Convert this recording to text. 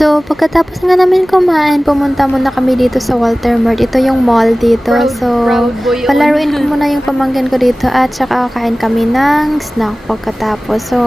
So, pagkatapos nga namin kumain, pumunta muna kami dito sa Walter Mart. Ito yung mall dito. Proud boy ako. Palaruin ko muna yung pamangkin ko dito at saka kakain kami ng snack pagkatapos. So,